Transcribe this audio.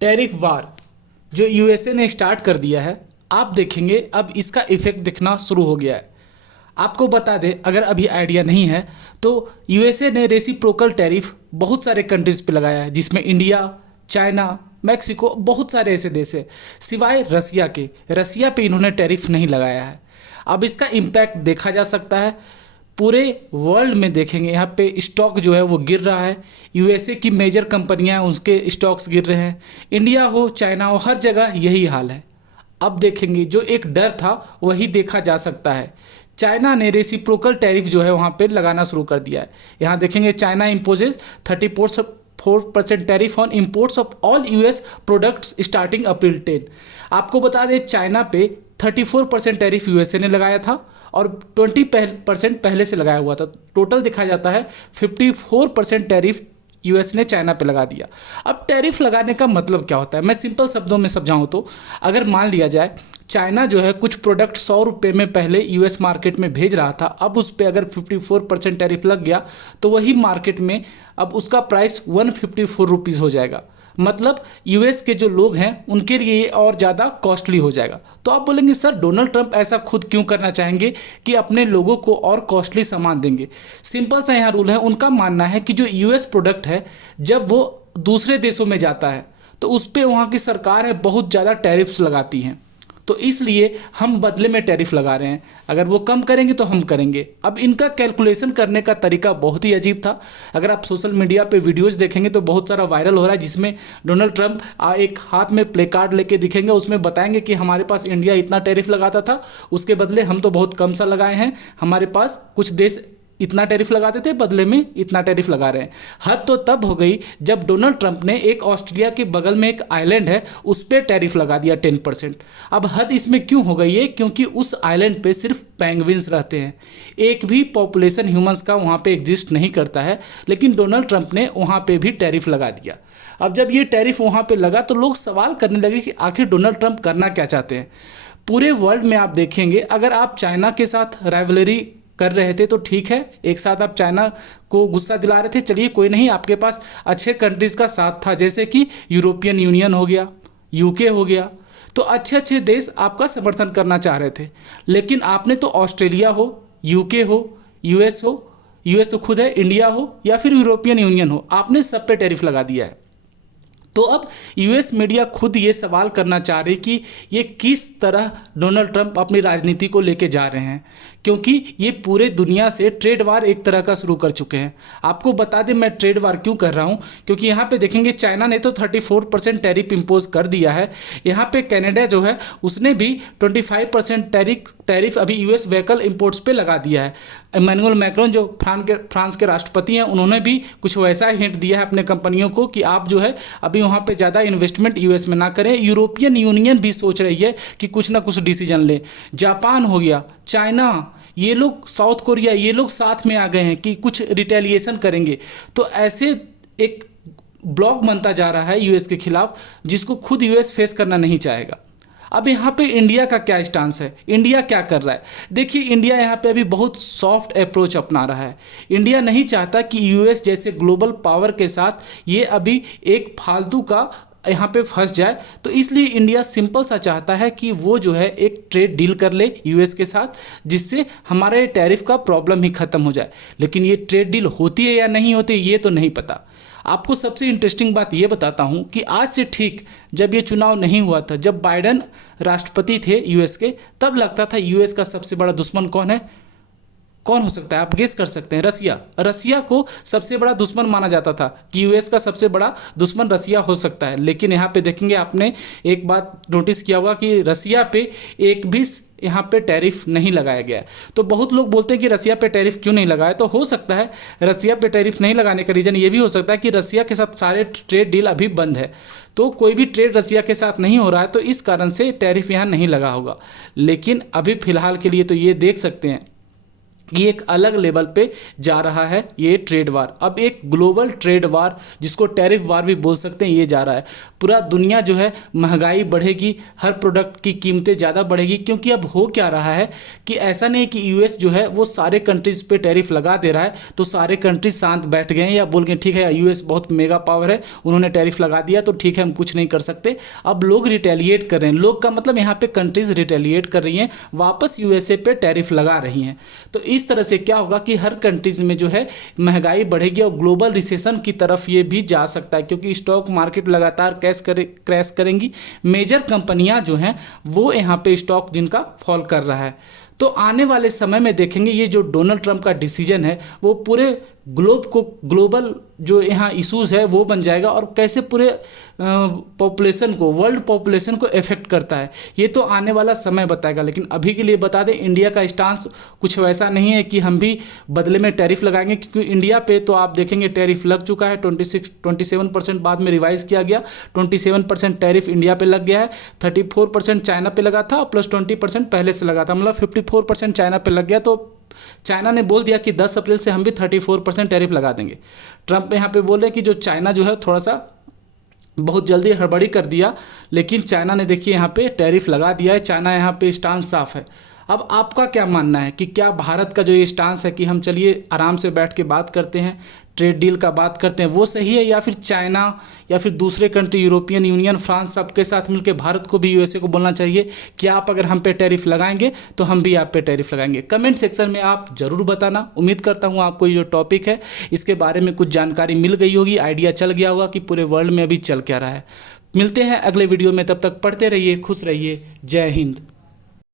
Tariff वार जो USA ने start कर दिया है, आप देखेंगे अब इसका इफेक्ट दिखना शुरू हो गया है। आपको बता दें, अगर अभी आइडिया नहीं है तो यूएसए ने रेसिप्रोकल टैरिफ बहुत सारे कंट्रीज़ पे लगाया है, जिसमें इंडिया, चाइना, मैक्सिको, बहुत सारे ऐसे देश है सिवाय रसिया के। रसिया पे इन्होंने टैरिफ नहीं लगाया है। अब इसका इम्पैक्ट देखा जा सकता है पूरे वर्ल्ड में। देखेंगे यहाँ पे स्टॉक जो है वो गिर रहा है। यूएसए की मेजर कंपनियां हैं, उसके स्टॉक्स गिर रहे हैं। इंडिया हो, चाइना हो, हर जगह यही हाल है। अब देखेंगे जो एक डर था वही देखा जा सकता है। चाइना ने रेसिप्रोकल टैरिफ जो है वहाँ पे लगाना शुरू कर दिया है। यहाँ देखेंगे China imposes 34% tariff on imports of all US products starting April 10। आपको बता दें चाइना पे 34% टैरिफ यूएसए ने लगाया था और 20% पहले से लगाया हुआ था। टोटल देखा जाता है 54% टैरिफ यूएस ने चाइना पे लगा दिया। अब टैरिफ लगाने का मतलब क्या होता है, मैं सिंपल शब्दों में समझाऊं तो अगर मान लिया जाए चाइना जो है कुछ प्रोडक्ट 100 रुपये में पहले यूएस मार्केट में भेज रहा था, अब उस पर अगर 54% टैरिफ लग गया तो वही मार्केट में अब उसका प्राइस 154 रुपीज़ हो जाएगा। मतलब यूएस के जो लोग हैं उनके लिए ये और ज़्यादा कॉस्टली हो जाएगा। तो आप बोलेंगे सर डोनाल्ड ट्रंप ऐसा खुद क्यों करना चाहेंगे कि अपने लोगों को और कॉस्टली सामान देंगे। सिंपल सा यहाँ रूल है, उनका मानना है कि जो यूएस प्रोडक्ट है जब वो दूसरे देशों में जाता है तो उस पर वहाँ की सरकार है बहुत ज़्यादा टैरिफ्स लगाती हैं, तो इसलिए हम बदले में टैरिफ लगा रहे हैं। अगर वो कम करेंगे तो हम करेंगे। अब इनका कैलकुलेशन करने का तरीका बहुत ही अजीब था। अगर आप सोशल मीडिया पे वीडियोस देखेंगे तो बहुत सारा वायरल हो रहा है, जिसमें डोनाल्ड ट्रंप एक हाथ में प्ले कार्ड लेके दिखेंगे, उसमें बताएंगे कि हमारे पास इंडिया इतना टैरिफ लगाता था, उसके बदले हम तो बहुत कम सा लगाए हैं, हमारे पास कुछ देश इतना टैरिफ लगाते थे, बदले में इतना टैरिफ लगा रहे हैं। हद तो तब हो गई जब डोनाल्ड ट्रंप ने एक ऑस्ट्रेलिया के बगल में एक आइलैंड है उस पर टैरिफ लगा दिया 10%। अब हद इसमें क्यों हो गई है, क्योंकि उस आइलैंड पे सिर्फ पेंगुइन्स रहते हैं, एक भी पॉपुलेशन ह्यूमंस का वहाँ पे एग्जिस्ट नहीं करता है, लेकिन डोनाल्ड ट्रंप ने वहाँ पे भी टैरिफ लगा दिया। अब जब ये टैरिफ वहाँ पे लगा तो लोग सवाल करने लगे कि आखिर डोनाल्ड ट्रंप करना क्या चाहते हैं। पूरे वर्ल्ड में आप देखेंगे अगर आप चाइना के साथ राइवलरी कर रहे थे तो ठीक है, एक साथ आप चाइना को गुस्सा दिला रहे थे, चलिए कोई नहीं, आपके पास अच्छे कंट्रीज़ का साथ था, जैसे कि यूरोपियन यूनियन हो गया, यूके हो गया, तो अच्छे अच्छे देश आपका समर्थन करना चाह रहे थे। लेकिन आपने तो ऑस्ट्रेलिया हो, यूके हो, यूएस हो, यूएस तो खुद है, इंडिया हो या फिर यूरोपियन यूनियन हो, आपने सब पे टैरिफ लगा दिया है। तो अब यूएस मीडिया खुद ये सवाल करना चाह रही कि ये किस तरह डोनाल्ड ट्रंप अपनी राजनीति को लेके जा रहे हैं, क्योंकि ये पूरे दुनिया से ट्रेड वार एक तरह का शुरू कर चुके हैं। आपको बता दें मैं ट्रेड वार क्यों कर रहा हूँ, क्योंकि यहाँ पे देखेंगे चाइना ने तो 34% टैरिफ इम्पोज कर दिया है। यहाँ पे कनाडा जो है उसने भी 25% टैरिफ अभी यूएस व्हीकल इंपोर्ट्स पे लगा दिया है। इमैनुअल मैक्रोन जो फ्रांस के राष्ट्रपति हैं उन्होंने भी कुछ वैसा हिंट दिया है अपने कंपनियों को कि आप जो है अभी वहाँ पे ज़्यादा इन्वेस्टमेंट यूएस में ना करें। यूरोपियन यूनियन भी सोच रही है कि कुछ ना कुछ डिसीजन ले। जापान हो गया, चाइना, ये लोग, साउथ कोरिया, ये लोग साथ में आ गए हैं कि कुछ रिटेलिएशन करेंगे। तो ऐसे एक ब्लॉक बनता जा रहा है यूएस के खिलाफ, जिसको खुद यूएस फेस करना नहीं चाहेगा। अब यहाँ पे इंडिया का क्या स्टांस है, इंडिया क्या कर रहा है? देखिए इंडिया यहाँ पे अभी बहुत सॉफ्ट अप्रोच अपना रहा है। इंडिया नहीं चाहता कि यूएस जैसे ग्लोबल पावर के साथ ये अभी एक फालतू का यहाँ पे फंस जाए, तो इसलिए इंडिया सिंपल सा चाहता है कि वो जो है एक ट्रेड डील कर ले यूएस के साथ, जिससे हमारे टैरिफ का प्रॉब्लम ही खत्म हो जाए। लेकिन ये ट्रेड डील होती है या नहीं होती ये तो नहीं पता। आपको सबसे इंटरेस्टिंग बात ये बताता हूँ कि आज से ठीक जब ये चुनाव नहीं हुआ था, जब बाइडन राष्ट्रपति थे यूएस के, तब लगता था यूएस का सबसे बड़ा दुश्मन कौन है, कौन हो सकता है? आप गेस कर सकते हैं, रसिया। रसिया को सबसे बड़ा दुश्मन माना जाता था कि यूएस का सबसे बड़ा दुश्मन रसिया हो सकता है। लेकिन यहाँ पे देखेंगे, आपने एक बात नोटिस किया होगा कि रसिया पे एक भी यहाँ पे टैरिफ नहीं लगाया गया है। तो बहुत लोग बोलते हैं कि रसिया पे टैरिफ क्यों नहीं लगाया, तो हो सकता है रसिया पे टैरिफ नहीं लगाने का रीज़न ये भी हो सकता है कि रसिया के साथ सारे ट्रेड डील अभी बंद है, तो कोई भी ट्रेड रसिया के साथ नहीं हो रहा है, तो इस कारण से टैरिफ यहाँ नहीं लगा होगा। लेकिन अभी फ़िलहाल के लिए तो ये देख सकते हैं ये एक अलग लेवल पे जा रहा है ये ट्रेड वार। अब एक ग्लोबल ट्रेड वार, जिसको टैरिफ वार भी बोल सकते हैं, ये जा रहा है। पूरा दुनिया जो है महंगाई बढ़ेगी, हर प्रोडक्ट की कीमतें ज़्यादा बढ़ेगी। क्योंकि अब हो क्या रहा है कि ऐसा नहीं कि यूएस जो है वो सारे कंट्रीज़ पे टैरिफ लगा दे रहा है तो सारे कंट्रीज शांत बैठ गए हैं या बोल गए ठीक है यूएस बहुत मेगा पावर है, उन्होंने टैरिफ लगा दिया तो ठीक है हम कुछ नहीं कर सकते। अब लोग रिटेलिएट कर रहे हैं, लोग का मतलब यहाँ पे कंट्रीज रिटेलिएट कर रही हैं, वापस यूएसए पे टैरिफ लगा रही हैं। तो इस तरह से क्या होगा कि हर कंट्रीज में जो है महंगाई बढ़ेगी और ग्लोबल रिसेशन की तरफ ये भी जा सकता है, क्योंकि स्टॉक मार्केट लगातार क्रैश करेंगी। मेजर कंपनियां जो हैं वो यहाँ पे स्टॉक जिनका फॉल कर रहा है। तो आने वाले समय में देखेंगे ये जो डोनाल्ड ट्रंप का डिसीजन है वो पूरे ग्लोबल जो यहाँ इश्यूज है वो बन जाएगा और कैसे पूरे पॉपुलेशन को, वर्ल्ड पॉपुलेशन को इफेक्ट करता है ये तो आने वाला समय बताएगा। लेकिन अभी के लिए बता दें इंडिया का स्टांस कुछ वैसा नहीं है कि हम भी बदले में टैरिफ लगाएंगे, क्योंकि इंडिया पे तो आप देखेंगे टैरिफ लग चुका है 27%, बाद में रिवाइज किया गया 27% टैरिफ इंडिया पे लग गया है, 34% चाइना पे लगा था प्लस 20% पहले से लगा था, मतलब 54% चाइना पे लग गया। तो चाइना ने बोल दिया कि 10 अप्रैल से हम भी 34% टैरिफ लगा देंगे। ट्रंप यहाँ पे बोल रहे हैं कि जो चाइना जो है थोड़ा सा बहुत जल्दी हड़बड़ी कर दिया, लेकिन चाइना ने देखिए यहाँ पे टैरिफ लगा दिया है। चाइना यहाँ पे स्टांस साफ है। अब आपका क्या मानना है कि क्या भारत का जो ये स्टांस है कि हम चलिए आराम से बैठ के बात करते हैं, ट्रेड डील का बात करते हैं, वो सही है, या फिर चाइना या फिर दूसरे कंट्री यूरोपियन यूनियन, फ्रांस सबके साथ मिलकर भारत को भी यूएसए को बोलना चाहिए कि आप अगर हम पे टैरिफ लगाएंगे तो हम भी आप पे टैरिफ लगाएंगे? कमेंट सेक्शन में आप जरूर बताना। उम्मीद करता हूँ आपको ये जो टॉपिक है इसके बारे में कुछ जानकारी मिल गई होगी, आइडिया चल गया होगा कि पूरे वर्ल्ड में अभी चल क्या रहा है। मिलते हैं अगले वीडियो में, तब तक पढ़ते रहिए, खुश रहिए। जय हिंद।